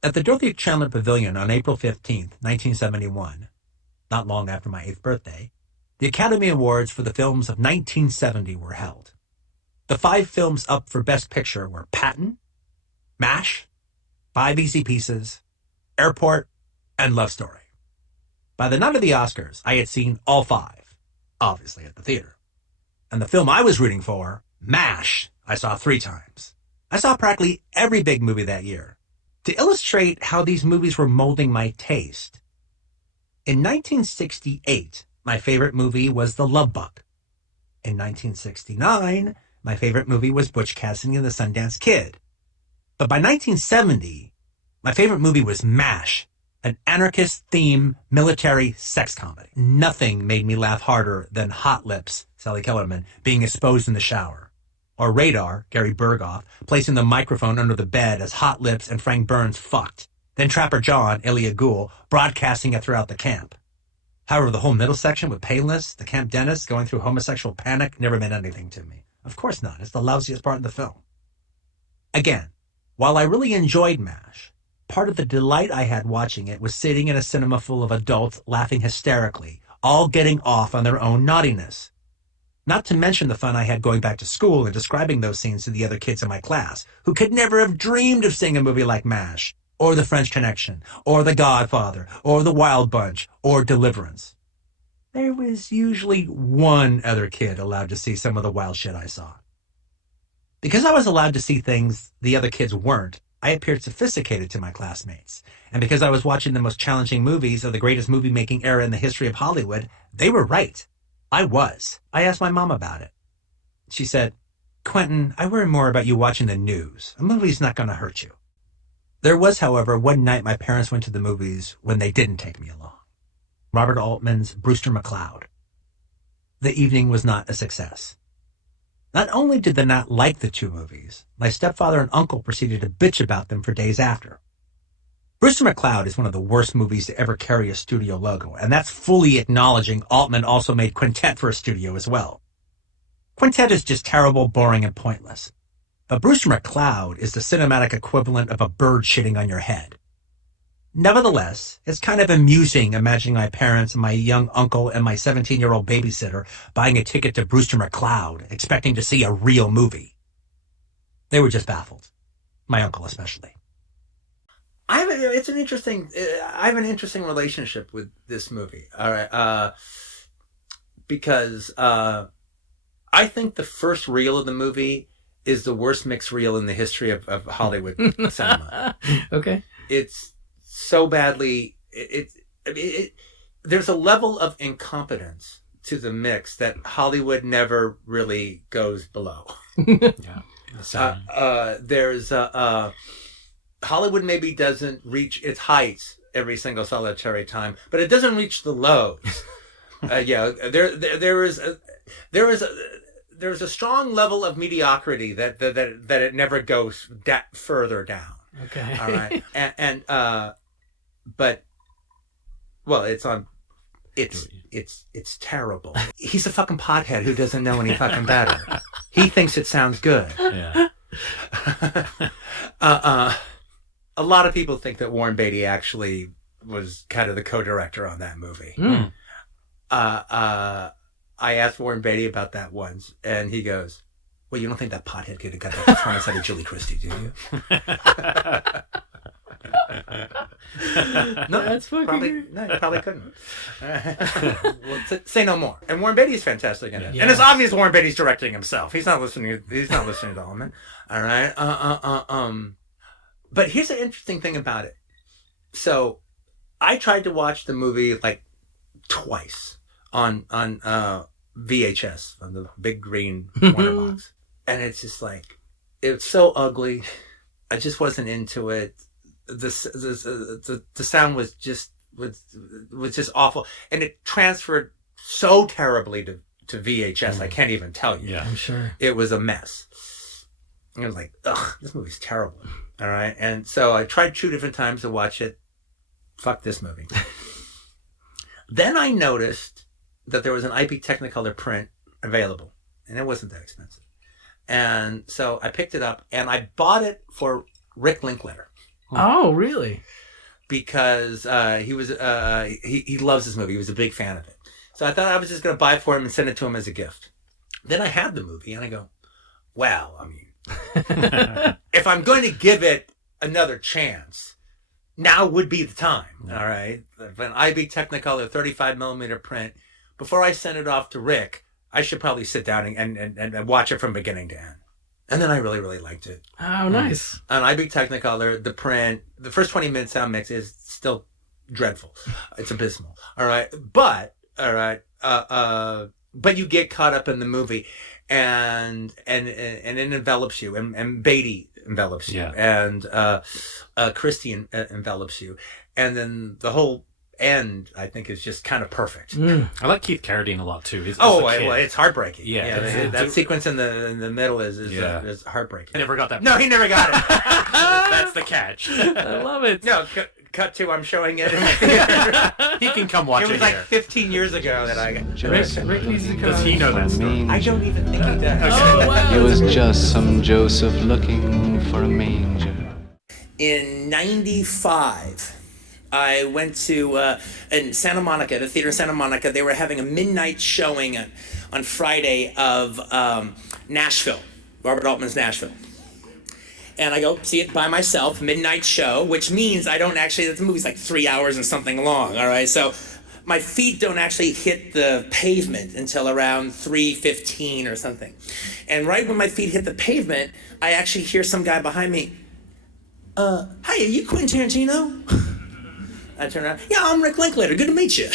At the Dorothy Chandler Pavilion on April 15th, 1971, not long after my 8th birthday, the Academy Awards for the films of 1970 were held. The 5 films up for Best Picture were Patton, MASH, Five Easy Pieces, Airport, and Love Story. By the night of the Oscars, I had seen all 5, obviously at the theater. And the film I was rooting for, MASH, I saw 3 times. I saw practically every big movie that year. To illustrate how these movies were molding my taste, in 1968, my favorite movie was The Love Bug. In 1969, my favorite movie was Butch Cassidy and the Sundance Kid. But by 1970, my favorite movie was MASH, an anarchist-themed military sex comedy. Nothing made me laugh harder than Hot Lips, Sally Kellerman, being exposed in the shower. Or Radar, Gary Berghoff, placing the microphone under the bed as Hot Lips and Frank Burns fucked. Then Trapper John, Elia Gould, broadcasting it throughout the camp. However, the whole middle section with Painless, the camp dentist going through homosexual panic never meant anything to me. Of course not. It's the lousiest part of the film. Again, while I really enjoyed MASH, part of the delight I had watching it was sitting in a cinema full of adults laughing hysterically, all getting off on their own naughtiness. Not to mention the fun I had going back to school and describing those scenes to the other kids in my class, who could never have dreamed of seeing a movie like MASH, or The French Connection, or The Godfather, or The Wild Bunch, or Deliverance. There was usually one other kid allowed to see some of the wild shit I saw. Because I was allowed to see things the other kids weren't, I appeared sophisticated to my classmates. And because I was watching the most challenging movies of the greatest movie-making era in the history of Hollywood, they were right. I was. I asked my mom about it. She said, "Quentin, I worry more about you watching the news. A movie's not going to hurt you." There was, however, one night my parents went to the movies when they didn't take me along. Robert Altman's Brewster, McCloud. The evening was not a success. Not only did they not like the 2 movies, my stepfather and uncle proceeded to bitch about them for days after. Brewster McCloud is one of the worst movies to ever carry a studio logo, and that's fully acknowledging Altman also made Quintet for a studio as well. Quintet is just terrible, boring, and pointless. But Brewster McCloud is the cinematic equivalent of a bird shitting on your head. Nevertheless, it's kind of amusing imagining my parents and my young uncle and my 17-year-old babysitter buying a ticket to Brewster McCloud, expecting to see a real movie. They were just baffled. My uncle especially. I have an interesting relationship with this movie. All right, because I think the first reel of the movie is the worst mixed reel in the history of Hollywood cinema. Okay, it's so badly. There's a level of incompetence to the mix that Hollywood never really goes below. Yeah, there's Hollywood maybe doesn't reach its heights every single solitary time, but it doesn't reach the lows. There is a strong level of mediocrity that it never goes further down. Okay. All right. But it's terrible. He's a fucking pothead who doesn't know any fucking better. He thinks it sounds good. Yeah. A lot of people think that Warren Beatty actually was kind of the co-director on that movie. Mm. I asked Warren Beatty about that once, and he goes, "Well, you don't think that pothead could have got that performance out of Julie Christie, do you?" No, That's fucking you probably couldn't. Well, say no more. And Warren Beatty is fantastic in it, Yeah. and it's obvious Warren Beatty's directing himself. He's not listening to Altman. All right. But here's an interesting thing about it. So, I tried to watch the movie like twice on VHS on the big green Warner box, and it's just like it's so ugly. I just wasn't into it. The sound was just awful, and it transferred so terribly to VHS. I can't even tell you. Yeah, I'm sure it was a mess. I was like, ugh, this movie's terrible. All right, and so I tried 2 different times to watch it. Fuck this movie. Then I noticed that there was an IP Technicolor print available, and it wasn't that expensive. And so I picked it up, and I bought it for Rick Linklater. Oh, really? Because he loves this movie. He was a big fan of it. So I thought I was just going to buy it for him and send it to him as a gift. Then I had the movie, and I go, well, I mean, if I'm going to give it another chance, now would be the time, all right? An IB Technicolor 35mm print. Before I send it off to Rick, I should probably sit down and watch it from beginning to end. And then I really, really liked it. Oh, nice. On IB Technicolor, the print, the first 20-minute sound mix is still dreadful. It's abysmal, all right? But, all right, but you get caught up in the movie, and it envelops you, and Beatty envelops you, and Christie envelops you, and then the whole end, I think, is just kind of perfect. I like Keith Carradine a lot too. Well, it's heartbreaking. Yeah, that sequence in the middle is heartbreaking. I never got that. No, he never got it. That's the catch. I love it. No, cut to I'm showing it in the theater. He can come watch it. It was like 15 years ago that I got. Rick needs to come Does he know that story? I don't even think he does. Oh, wow. It was just some Joseph looking for a manger. In 95, I went to in Santa Monica, the theater in Santa Monica. They were having a midnight showing on Friday of Nashville, Robert Altman's Nashville. And I go see it by myself, midnight show, which means I don't actually, the movie's like 3 hours and something long, all right? So my feet don't actually hit the pavement until around 3:15 or something. And right when my feet hit the pavement, I actually hear some guy behind me, hi, are you Quentin Tarantino? I turn around, yeah, I'm Rick Linklater, good to meet you.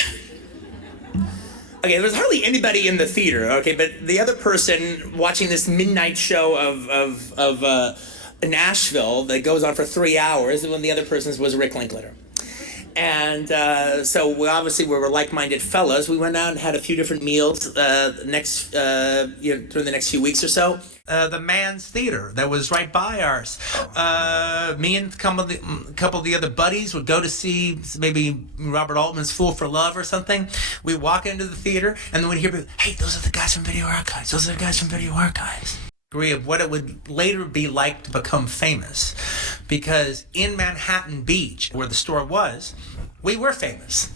Okay, there was hardly anybody in the theater, okay, but the other person watching this midnight show of Nashville that goes on for 3 hours, and one of the other persons was Rick Linklater. And so we were like-minded fellas. We went out and had a few different meals during the next few weeks or so. The Man's Theater that was right by ours. Me and a couple of the other buddies would go to see maybe Robert Altman's Fool for Love or something. We walk into the theater and then we'd hear people, hey, those are the guys from Video Archives. Those are the guys from Video Archives. Of what it would later be like to become famous, because in Manhattan Beach, where the store was, we were famous.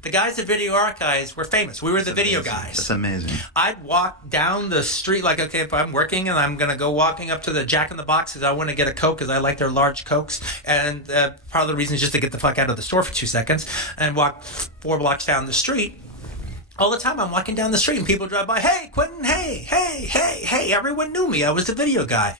The guys at Video Archives were famous. We were the video guys. That's amazing. I'd walk down the street like, okay, if I'm working and I'm going to go walking up to the Jack in the Box because I want to get a Coke because I like their large Cokes. And part of the reason is just to get the fuck out of the store for 2 seconds and walk 4 blocks down the street. All the time I'm walking down the street and people drive by, hey, Quentin, hey, hey, hey, hey. Everyone knew me. I was the video guy.